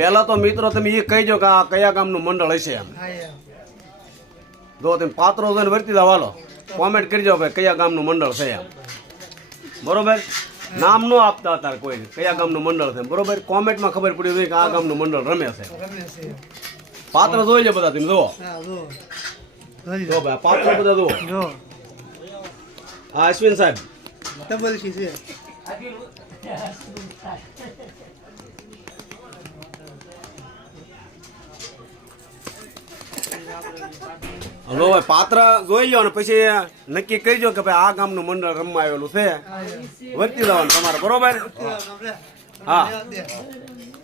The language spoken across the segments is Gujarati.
પહેલા તો મિત્રો તમે એ કહીજો કે આ કયા ગામનું મંડળ હશે એમ. જો તમે પાત્રો જોઈને વર્તી દો હાલો કોમેન્ટ કરજો કે કયા ગામનું મંડળ છે એમ. બરોબર, નામ ન આપતા હતા કોઈ કયા ગામનું મંડળ છે બરોબર. કોમેન્ટમાં ખબર પડી હોય કે આ ગામનું મંડળ રમે છે. પાત્ર જોઈ લે બધા તમે જુઓ. જો ભાઈ પાત્ર બધા જુઓ. હા અશ્વિન સાહેબ હલો ભાઈ પાત્ર જોઈ લો ને પછી નક્કી કરજો કે ભાઈ આ ગામનું મંડળ રમવા આવેલું છે. વર્તી જવાનું તમારે બરોબર. હા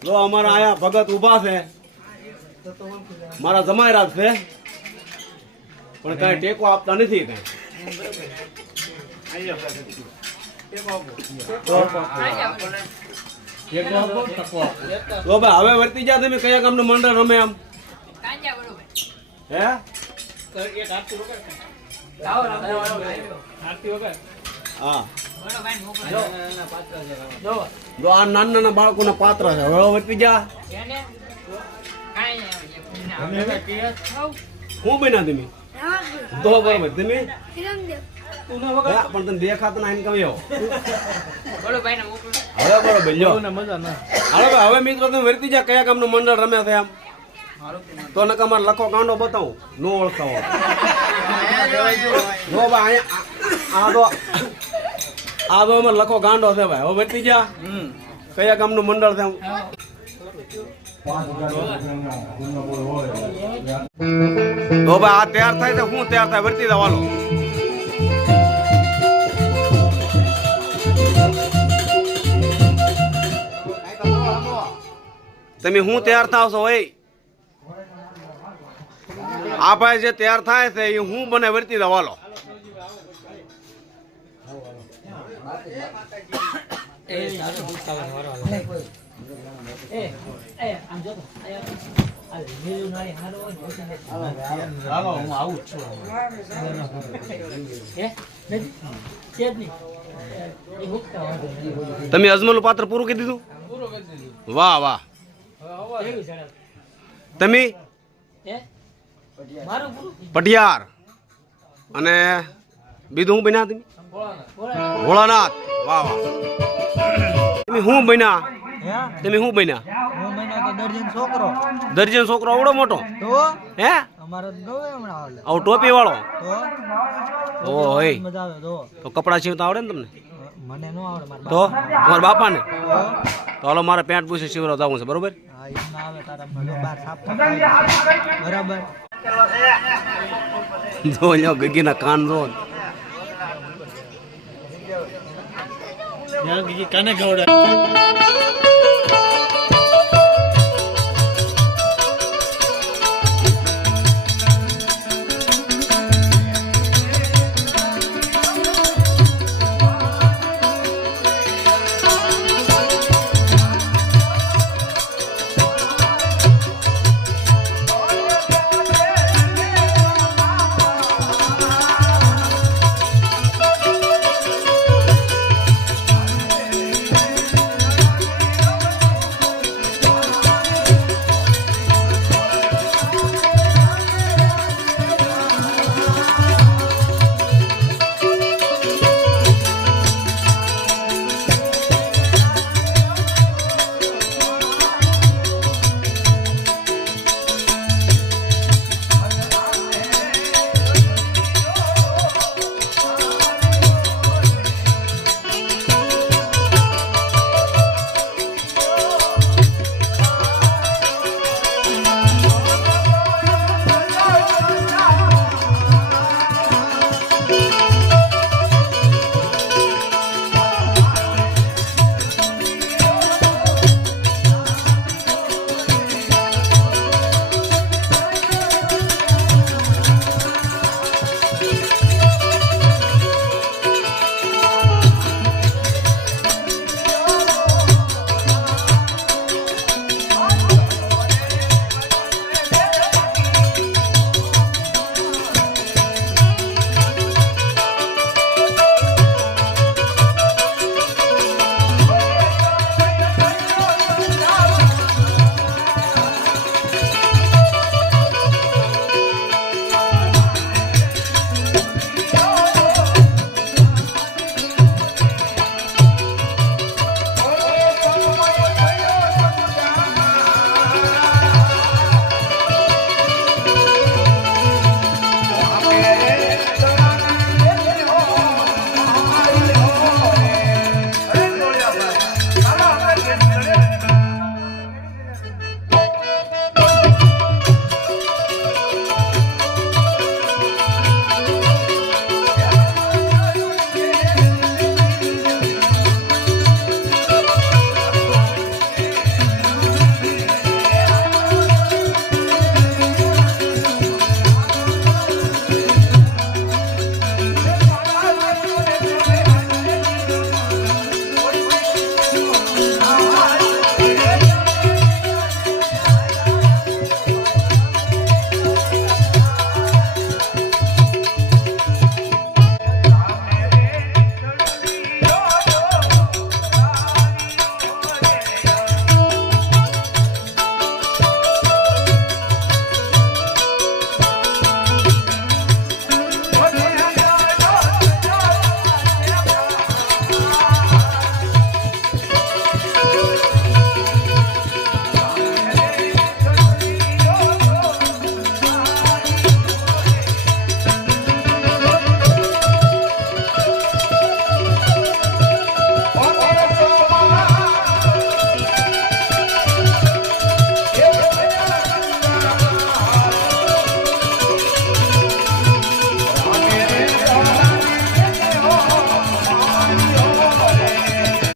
જો અમારા આયા ભગત ઉભા છે, મારા જમાયરાજ છે, પણ કઈ ટેકો આપતા નથી કઈ. તો ભાઈ હવે વર્તી જા તમે કયા ગામનું મંડળ રમે એમ. હે હા જો આ નાના નાના બાળકોના પાત્ર છે. હવે વર્તી જા. હું બન્યા તમે તો બરોબર તમે પણ તમે દેખાતા ના ઇન્કમ એવો. હવે બરોબર લ્યો. હવે મિત્રો તમે વર્તી જા કયા ગામનું મંડળ રમે છે એમ. તો નકા અમારે લખો ગાંડો બતાવું નો ઓળખતા હોય. જો ભાઈ આ તો અમારે લખો ગાંડો છે ભાઈ. હવે વર્તી જા કયા ગામનું મંડળ છે. તો ભાઈ આ તૈયાર થાય તો હું તૈયાર થાય વર્તી દો હાલો. તમે હું તૈયાર થાવ છો ભાઈ. આ ભાઈ જે તૈયાર થાય છે એ હું બને વર્તી દો હાલો. તમે અજમલનું પાત્ર પૂરું કરી દીધું. વાહ વાહ. તમે પટિયાર અને બીજું હું બન્યા તમે ભોળાનાથ. વાહ વાહ. તમે શું બન્યા. તમે શું બન્યા. દર્જન છોકરો આવડો મોટો હે આવો ટોપી વાળો. ઓ હોય તો કપડા સીવતા આવડે ને તમને. તો તમારા બાપા ને તો હાલો મારે પેન્ટ પૂછી સીવરાવ જવું છે બરોબર. જો લ્યો ગગીના કાન જો કાને ગવડા.